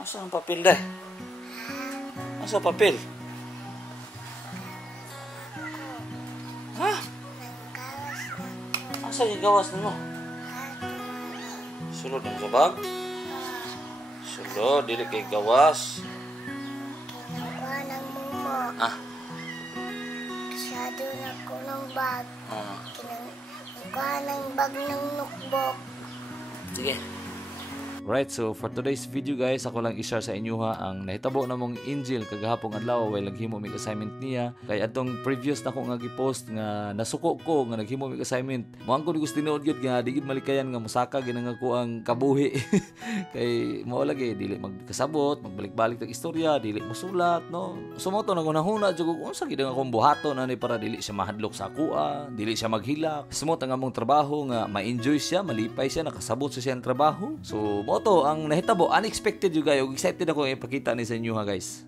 Asa ang papel day? Asa papel? Ha? Asa yung gawas mo? Sulod ng sabag? Sulod, dili kay gawas. Kinukuha ng mumo. Ah? Masyado na ko ng bag. Ah. Kinukuha ng bag ng notebook. Sige. Right, so for today's video guys, ako lang i-share sa inyo ha ang nahitabo na mong Angel kagahapong adlaw while naghimo mig assignment niya. Kay atong previous na ko nga gi-post nga nasuko ko nga naghimo mig assignment. Moang ko gusto tinuod gyud nga digid malikayan nga musaka ginang ako ang kabuhi. Kay mao lagi dili magkasabot, magbalik-balik tag istorya, dili mosulat, no. Sumoto na ko nahuna jud ko unsa gid nga akong buhaton ani para dili siya mahadlok sa kuha, dili siya maghilak. Sumoto nga mong trabaho nga ma-enjoy siya, malipay siya, nakasabot siya ang trabaho. So moto ang nahitabo, unexpected yung gayo. Excited ako ipakita ni sa inyo ha guys.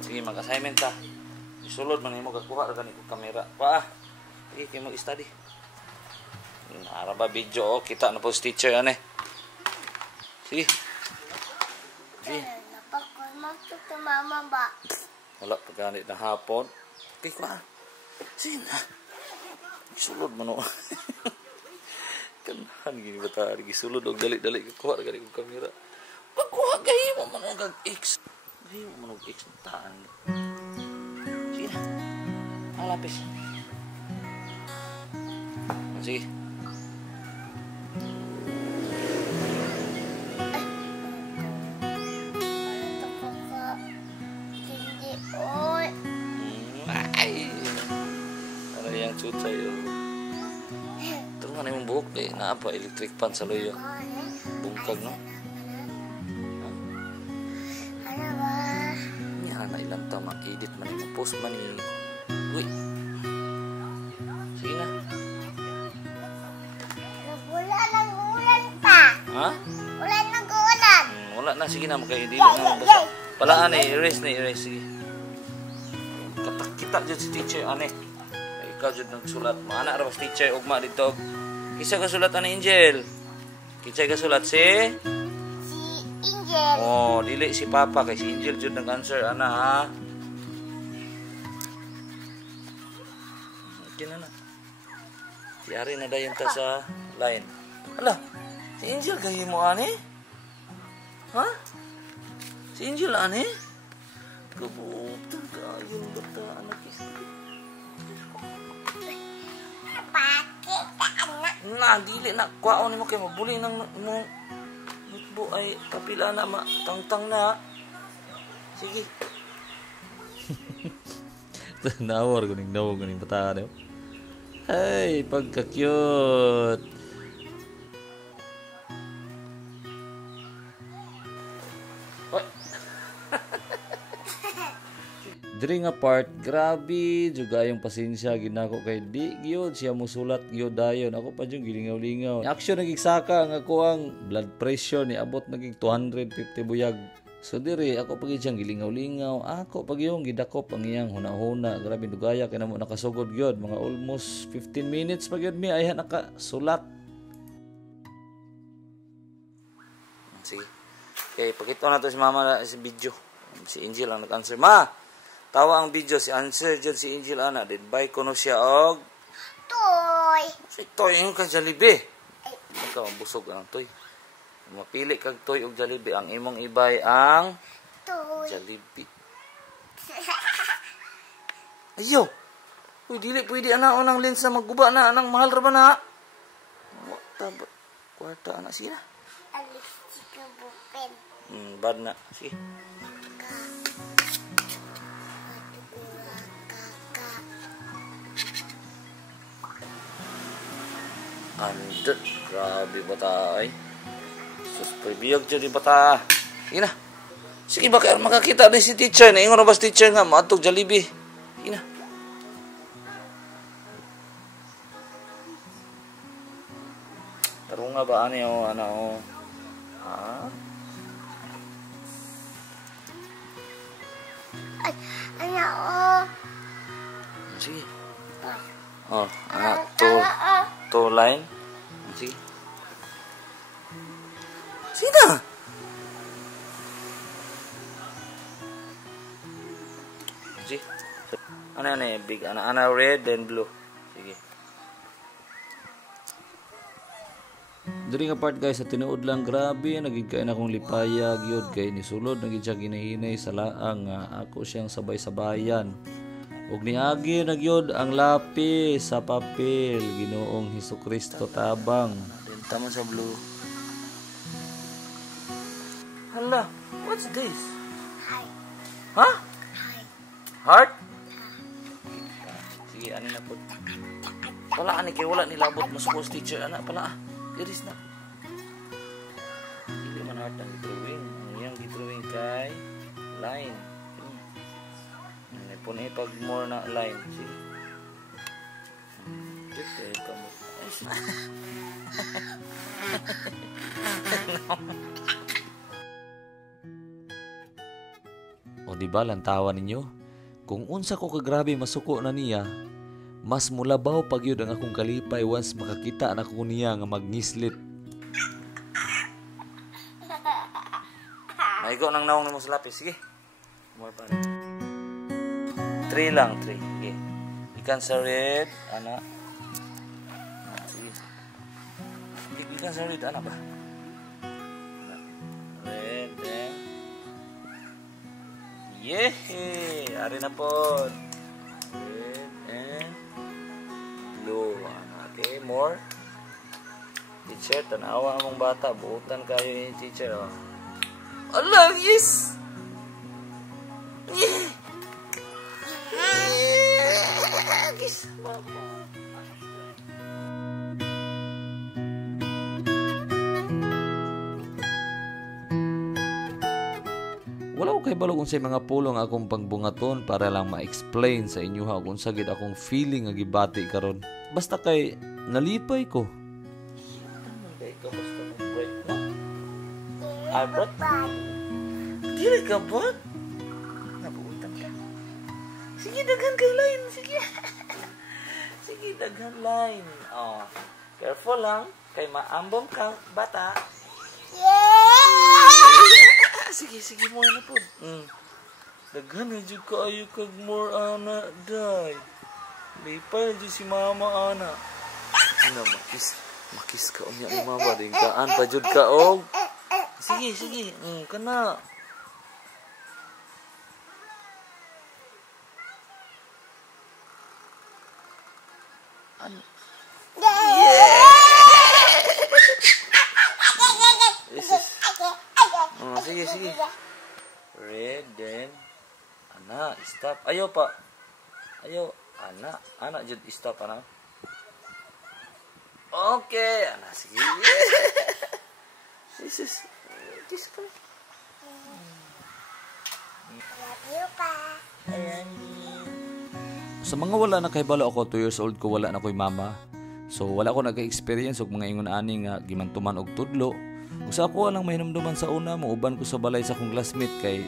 Sige, mag-assignment ta. Isulod man mo kakuha ra gani ko kamera. Pa. Sige, kay mag-study. Ara ba video kita na po si teacher ane. Sige. Sige. Napakulmag to mama ba? Wala pa ganit na hapon. Okay, kuha. Sige na. Isulod man o. Kanahan gini bata gisulod og dali-dali kuha gani ko kamera. Pagkuha gahi mo man og X. Gahi mo man og X taan. Sige na. Ang lapis. Sige. Hindi, oy. Ay. Ano yang chuta yo. Ano yung buhok eh, naapa electric fan sa loyo. Bungkag no? Ano ba? Yan na ilang tama, edit man yung post man yung... Uy! Sige na. Wala nang ulan pa. Ha? Wala nang ulan. Wala na, sige na, magkaidilo na basta. Palaan eh, erase na, erase, sige. Kita dyan si teacher, ane. Ikaw dyan nagsulat. Maana rin si teacher, ugma dito. Kisa ka sulat ani Angel? Kisa ka sulat si? Si Angel. Oh, dili si Papa kay si Angel jud nang answer ana ha. Okay na. Tiyari na dayon ta sa line. Ala, si Angel kay mo ani? Ha? Si Angel ani? Kabutan ka yung bata anak ki. Na dili na kwaon nimo kay mabuli nang mo notebook ay kapila na matangtang na. Sige. Nawar kuning nawag kuning bata no. Hey, pagka-cute. Diri nga part, grabe juga yung pasensya ginako kay di gyud siya musulat gyud dayon. Ako pa jud gilingaw-lingaw. Action nagigsaka nga ko ang blood pressure ni abot naging 250 buyag. So diri ako pag siyang gilingaw-lingaw, ako pag yung gidakop ang iyang hunahuna. Grabe dugaya kay namo nakasugod gyud mga almost 15 minutes pag gyud mi ay nakasulat. Sige. Okay, pakita na to si mama sa video. Si Angel ang nag-answer. Ma! Tawa ang video si answer jud si Angel ana din buy kuno siya og Toy. si toy yung kag Jollibee. Ikaw ang busog ang toy. Mapili kag toy og Jollibee ang imong ibay ang Toy. Jollibee. Ayo. Uy dili pwede ana unang lens na magguba na anang mahal ra ba na? Wa tabot kwarta ana sila. Alis ka bupen. Bad na. Sige. Andot, grabe bata ay. Sus, pabiyag dyan di bata. Sige na. Sige, baka makakita din si teacher. Naingon na ba si teacher nga, maatog Jollibee. Sige na. Tarong nga ba, ano o, ano o. Ha? Ay, ano o. Sige. Oh, two line. Sige. Sige na. See? Ano yan big? Ana red, then blue. Sige. Diri nga part guys, sa tinuod lang, grabe, naging kain akong lipayag yun, kay nisulod, naging siya ginahinay sa laang, ako siyang sabay-sabayan. Ug niagi nagyod ang lapis sa papel, Ginoong Hesukristo tabang. Tama sa blue. Hala, what's this? Heart. Ha? Heart? Sige, ano na po? Pala, ani kay wala nilabot mo sa course teacher, anak pala. Iris na. Hindi man heart ang drawing. Ano yung drawing kay line. Ano pag more na line. Sige. Just kamu. O diba lantawan ninyo? Kung unsa ko kagrabe masuko na niya, mas mulabaw pag yun ang akong kalipay once makakita na ko niya nga magnislit. Ay, ikaw nang naong mo sa lapis. Sige. More pa rin. 3 lang, 3. Sige. Ikan sa red, anak. Sige. Ikan sa red, anak ba? Red, then. Yehey! Ari na po. Red, and blue. Okay, more. Teacher, tanawa among bata. Buutan kayo yung teacher. Oh. Allah, yes! Yeah! Yes, mama. Wala ko kay balog unsay mga pulong akong pangbungaton para lang ma-explain sa inyo ha kung sagid akong feeling nga gibati karon. Basta kay nalipay ko. Albert? Dili ka ba? Nabuutan ka. Sige, daghan kay line. Sige. Sige, daghan line. Oh. Careful lang. Kay maambong ka, bata. Sige, sige mo na po. Daghan na dyan ka ayo kag more ana, day. Lipay na dyan si mama, ana. Ano, makis ka umya ni mama. Dingkaan pa dyan ka, og. Sige, sige. Kana. Ano? Yeah! Sige, sige. Red, then. Ana, stop. Ayo pa. Ayo. Ana. Ana, jud stop, ana. Okay. Ana, sige. This is... Kiss ka. Love you pa. Ayan. Sa mga wala na kay balo ako, 2 years old ko, wala na ko'y mama. So, wala ko nag-experience og mga ingon ani nga gimantuman og tudlo. Usa ako lang mahinumduman sa una, muuban ko sa balay sa akong classmate kay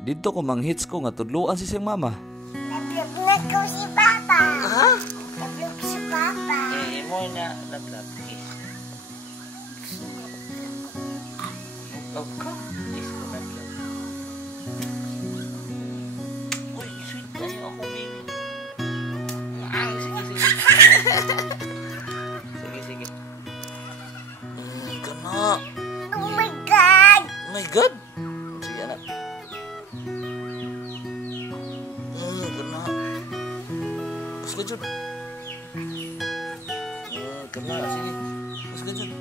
didto ko manghits ko nga tudloan si siyang mama. Nablog ko si Papa. Ha? Nablog si Papa. Mo na lablab. Ka? Yes, ko lablab. Uy, sweet tayo ako, baby. Sige, sige. Sige, sige. Kana. Oh my God! Oh my God! Sige, anak. Kana. Kus ka dyan. Kana, sige. Kus ka dyan.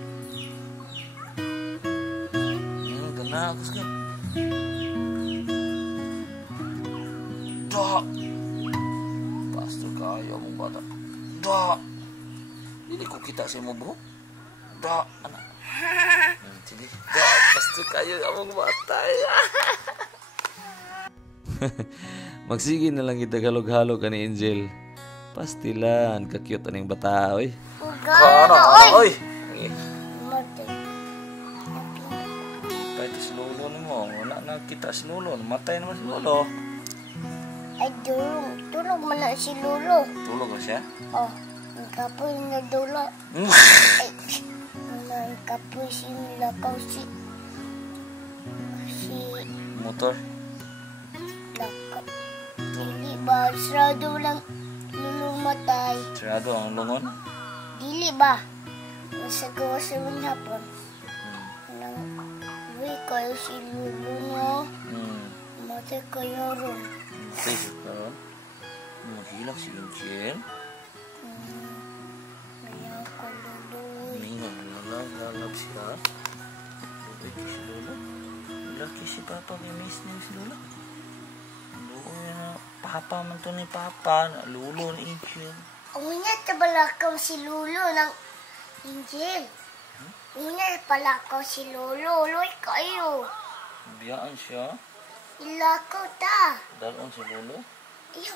Kana, kus ka. Da! Pastor kayo mong bata. Da! Hindi ko kita sa mo buhok. Da! Anak. Sige. Da! Pastor kayo mong bata. Magsige na lang kita galog-halog ka ni Angel. Pastilan, kakyut aning bata, oy. Gano, oy! Matay. Tayo ito si Lolo mo. Wala na kita si Lolo. Matay naman si Lolo. Ay, tulog. Tulog mo na si Lolo. Tulog mo siya? Oh, ang kapoy na dulo. Ay, ang kapoy si Lakaw si Motor. Lakaw. Dili. Sarado lang lulumatay. Sarado ang lungon? Dili ba? Masagawa sa hapon. Nang uwi kayo si Lulu no. Matay kayo ron. Okay, karon. Mahilak si Angel. Kaya ko Lulu. Mingon na lalab siya. Uy, si Lola. Laki si Papa, may miss niya si Lola. Uy, Papa man to ni Papa. Lulo ni Angel. Unya tabalakaw si Lulu ng Angel. Unya palakaw si Lulu. Loy kayo. Biyaan siya. Ilakaw ta. Dalon si Lolo. Iyo.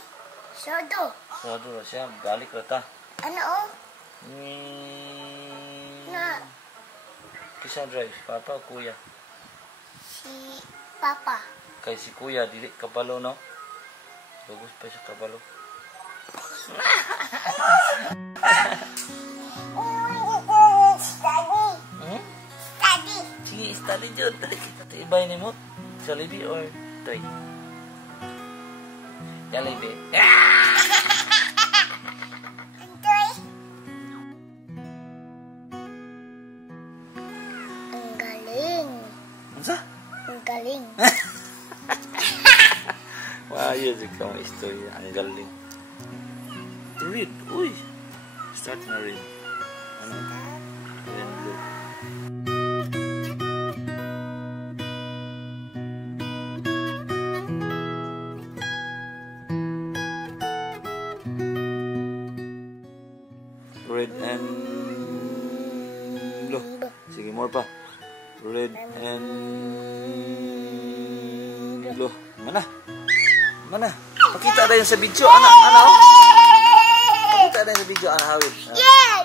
Sarado. Sarado na siya. Balik na ta. Ano oh? Na Kisa drive, Papa o Kuya? si Papa. Kay si Kuya, dili kabalo, no? Bagus pa siya kabalo. Study. Study. Sige, study dyan. Ito ibay ni mo? Jollibee or toy? Jollibee. Antoy. Ang galing. Ano Ang galing. Ayos ikaw ang istorya. Ang galing. Read. Uy. Start na read. Ano? Red blue. Red and blue. Sige, more pa. Red and blue. Mana? Mana? Pakita tayo sa video, anak. Ano? Pakita tayo sa video, anak. Hawid. Yeah!